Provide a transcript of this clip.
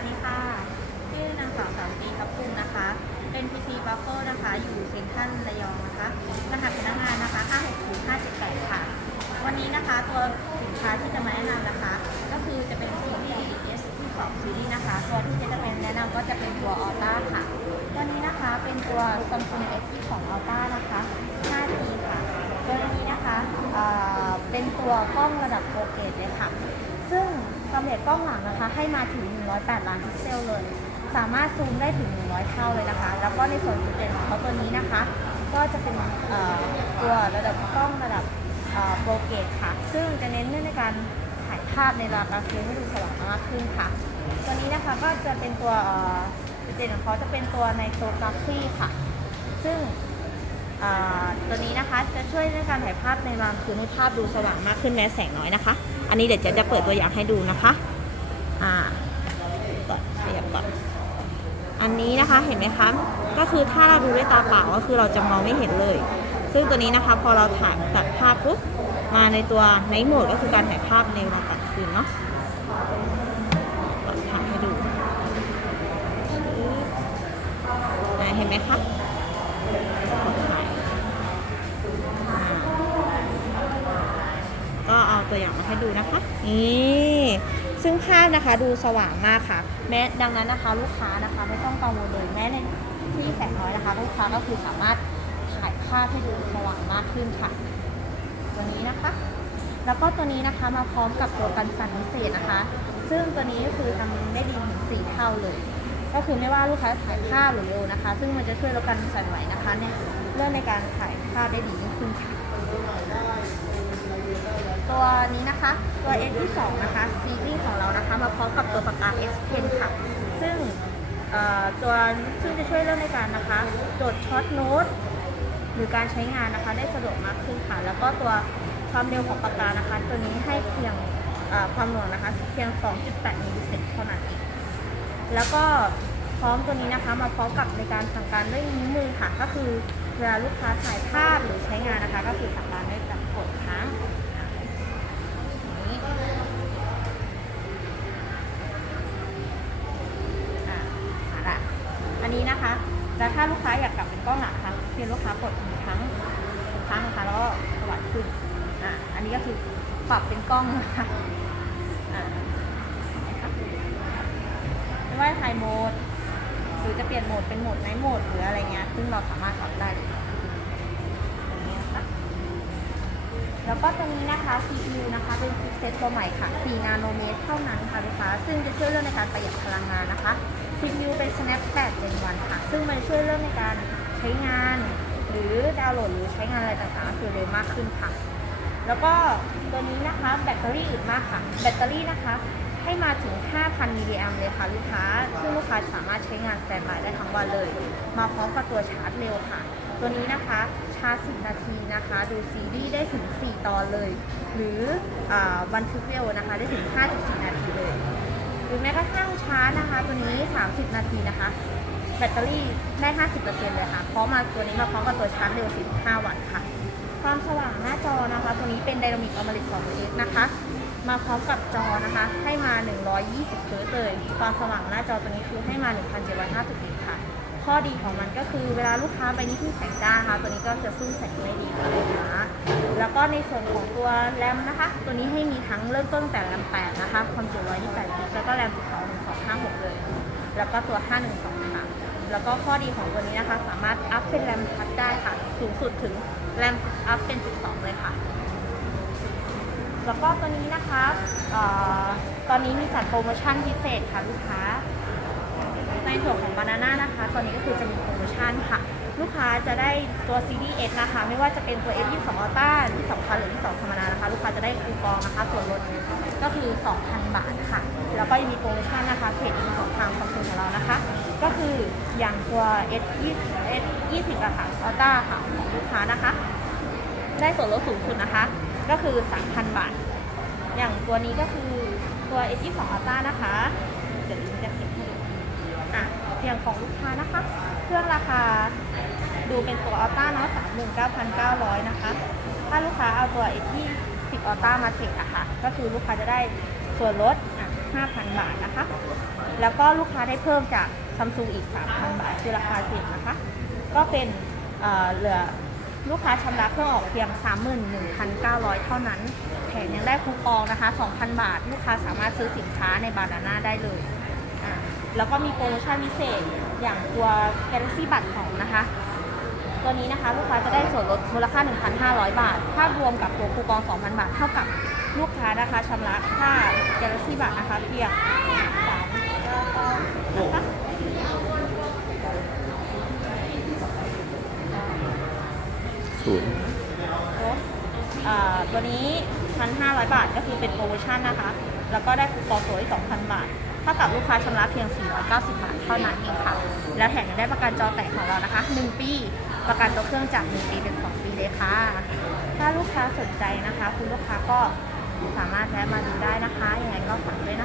วัสดีค่ะ ชื่อนางสาวสาวตีครับคุณนะคะ เป็น PC Buffer นะคะ อยู่เซ็นทรัลระยองนะคะ รหัสพนักงานนะคะ 560578 ค่ะ วันนี้นะคะตัวสินค้าที่จะมาแนะนำนะคะ ก็คือจะเป็นซีรีส์ S 2ซีรีส์นะคะ ตัวที่จะเป็นแนะนำก็จะเป็นตัว Ultra ค่ะ ตัวนี้นะคะเป็นตัว Samsung S 2 Ultra นะคะ 5G ค่ะ ตัวนี้นะคะเป็นตัวกล้องระดับโปรเกรดเลยค่ะ ความละเอียดกล้องหลังนะคะ ให้มาถึง 108 ล้านพิกเซลเลย สามารถซูมได้ถึง 100 เท่าเลยนะคะ แล้วก็ในส่วนจุดเด่นของเขาตัวนี้นะคะ ก็จะเป็นตัวระดับกล้องระดับโปรเกรดค่ะ ซึ่งจะเน้นเรื่องในการถ่ายภาพในเวลากลางคืนให้ดูสว่างมากขึ้นค่ะ ตัวนี้นะคะก็จะเป็นตัวจุดเด่นของเขาจะเป็นตัวไนโตรกราฟีค่ะ ซึ่ง ตัวนี้นะคะจะช่วยในการถ่ายภาพในบางคืนให้ภาพดูสว่างมากขึ้นแม้แสงน้อยนะคะ อันนี้เดี๋ยวจะจะเปิดตัวอย่างให้ดูนะคะอ่าก่อนขยับก่อนอันนี้นะคะเห็นไหมคะก็คือถ้าเราดูด้วยตาเปล่าก็คือเราจะมองไม่เห็นเลย ซึ่งตัวนี้นะคะพอเราถ่ายตัดภาพปุ๊บมาในตัวไนโหมดก็คือการถ่ายภาพในเวลากลางคืนเนาะถ่ายให้ดูเห็นไหมคะ ตัวอย่างมาให้ดูนะคะนี่ซึ่งภาพนะคะดูสว่างมากค่ะ แม้ดังนั้นนะคะลูกค้านะคะไม่ต้องกังวลเลยแม้ในที่แสงน้อยนะคะ ลูกค้าก็คือสามารถถ่ายภาพให้ดูสว่างมากขึ้นค่ะ ตัวนี้นะคะ แล้วก็ตัวนี้นะคะมาพร้อมกับตัวกันสั่นพิเศษนะคะ ซึ่งตัวนี้ก็คือทำได้ดีถึง4เท่าเลย ก็คือไม่ว่าลูกค้าถ่ายภาพหรือเร็วนะคะ ซึ่งมันจะช่วยลดการสั่นไหวนะคะเนี่ย เรื่องในการถ่ายภาพได้ดียิ่งขึ้นค่ะตัวนี้นะคะตัว S ที่2นะคะซีรีส์ของเรานะคะมาพร้อมกับตัวปากกา S Pen ค่ะ ซึ่งตัวซึ่งจะช่วยเรื่องในการนะคะจดช็อตโน้ตหรือการใช้งานนะคะได้สะดวกมากขึ้นค่ะ แล้วก็ตัวความเร็วของปากกานะคะ ตัวนี้ให้เพียงความหน่วงนะคะเพียง 2.8มิลลิเซกเท่านั้นแล้วก็พร้อมตัวนี้นะคะมาพร้อมกับในการสั่งการด้วยนิ้วมือค่ะ ก็คือ เวลาลูกค้าถ่ายภาพหรือใช้งานนะคะ ก็คือสั่งการด้วยกกดค้างอันนี้อะอันนี้นะคะ แล้วถ้าลูกค้าอยากกลับเป็นกล้องหลังนะคะเพียงลูกค้ากดหนึ่งครั้งหนึ่งครั้งนะคะแล้วก็สว่างขึ้นอะอันนี้ก็คือปรับเป็นกล้องนะคะอะนะคะไม่ว่าถ่ายโหมดหรือ จะเปลี่ยนโหมดเป็นโหมดไนท์โหมดหรืออะไรเงี้ยซึ่งเราสามารถทำได้แล้วก็ตัวนี้นะคะ CPU นะคะ เป็นชิปเซ็ตตัวใหม่ค่ะ 4 นาโนเมตรเท่านั้นค่ะลูกค้า ซึ่งจะช่วยเรื่องในการประหยัดพลังงานนะคะ CPU เป็น Snap 8 Gen 1ค่ะ ซึ่งมันช่วยเรื่องในการใช้งาน หรือดาวน์โหลดหรือใช้งานอะไรต่างๆคือเร็วมากขึ้นค่ะ แล้วก็ตัวนี้นะคะแบตเตอรี่อึดมากค่ะ แบตเตอรี่นะคะ ให้มาถึง 5,000 มิลลิแอมเลยค่ะลูกค้า ซึ่งลูกค้าสามารถใช้งานแตนบายได้ทั้งวันเลย มาพร้อมกับตัวชาร์จเร็วค่ะ ตัวนี้นะคะชาร์จ 10 นาทีนะคะ ดูซีรีส์ได้ถึง 4 ตอนเลย หรืออบันทึกวิดีโอนะคะ ได้ถึง 5.4 นาทีเลย หรือแม้กระทั่งชาร์จนะคะ ตัวนี้ 30 นาทีนะคะ แบตเตอรี่ได้ 50%เลยค่ะ เพราะมาตัวนี้มาพร้อมกับตัวชาร์จเร็ว 15 วัตต์ค่ะ ความสว่างหน้าจอนะคะ ตัวนี้เป็น Dynamic AMOLED 2X นะคะ มาพร้อมกับจอนะคะ ให้มา 120เฮิร์ตเลย ความสว่างหน้าจอตัวนี้คือให้มา 1750นิตค่ะ ข้อดีของมันก็คือเวลาลูกค้าไปนี่ที่แสงจ้าค่ะ ตัวนี้ก็จะสู้แสงได้ดีเลยนะแล้วก็ในส่วนของตัวแรมนะคะ ตัวนี้ให้มีทั้งเริ่มต้นตั้งแต่แรม8นะคะ ความจุ128กิกแล้วก็แรม12 256เลย แล้วก็ตัว 512 ค่ะ แล้วก็ข้อดีของตัวนี้นะคะ สามารถอัพเป็นแรมพัดได้ค่ะ สูงสุดถึงแรมอัพเป็น 12 เลยค่ะ แล้วก็ตัวนี้นะคะออตอนนี้มีจัดโปรโมชั่นพิเศษค่ะลูกค้า ในส่วนของบานาน่านะคะ ตอนนี้ก็คือจะมีโปรโมชั่นค่ะ ลูกค้าจะได้ตัวซีรีส์ S นะคะ ไม่ว่าจะเป็นตัว S 22 Ultra ที่2,000หรือที่2ธรรมดานะคะ ลูกค้าจะได้คูปองนะคะ ส่วนลดก็คือ 2,000 บาทค่ะ แล้วก็ยังมีโปรโมชั่นนะคะ เพจอินของทางคอมซูของเรานะคะ ก็คืออย่างตัว S 20 S 20อะค่ะ Ultra ค่ะของลูกค้านะคะ ได้ส่วนลดสูงสุดนะคะ ก็คือ 3,000 บาท อย่างตัวนี้ก็คือตัว S 22 Ultra นะคะ เดี๋ยวลิงจะเขียนให้ดูอะอย่างของลูกค้านะคะ เครื่องราคาดูเป็นตัว Ultra เนาะ39,900 นะคะ ถ้าลูกค้าเอาตัว S 20 Ultra มาเทคอะค่ะ ก็คือลูกค้าจะได้ส่วนลดอะ5,000 บาทนะคะ แล้วก็ลูกค้าได้เพิ่มจากซัมซุงอีก 3,000 บาทคือราคาเต็มนะคะ ก็เป็นเอ่อเหลือ ลูกค้าชำระเครื่องออกเพียง 31,900 เท่านั้น แถมยังได้คูปองนะคะ 2,000 บาท ลูกค้าสามารถซื้อสินค้าในบานาน่าได้เลยอะแล้วก็มีโปรโมชั่นพิเศษอย่างตัว Galaxy Buds 2นะคะ ตัวนี้นะคะลูกค้าจะได้ส่วนลดมูลค่า 1,500 บาท ถ้ารวมกับตัวคูปอง 2,000 บาท เท่ากับลูกค้านะคะชำระค่า Galaxy Buds นะคะเพียง3นะคะ ศูนย์ตัวนี้ 1,500 บาทก็คือเป็นโปรโมชั่นนะคะ แล้วก็ได้คูปองตัวที่2,000 บาท เท่ากับลูกค้าชำระเพียง 490 บาทเท่านั้นเองค่ะ แล้วแถมยังได้ประกันจอแตกของเรานะคะ 1 ปี ประกันตัวเครื่องจาก 1 ปีเป็น 2 ปีเลยค่ะ ถ้าลูกค้าสนใจนะคะ คุณลูกค้าก็สามารถแวะมาดูได้นะคะ ยังไงก็ฝากด้วย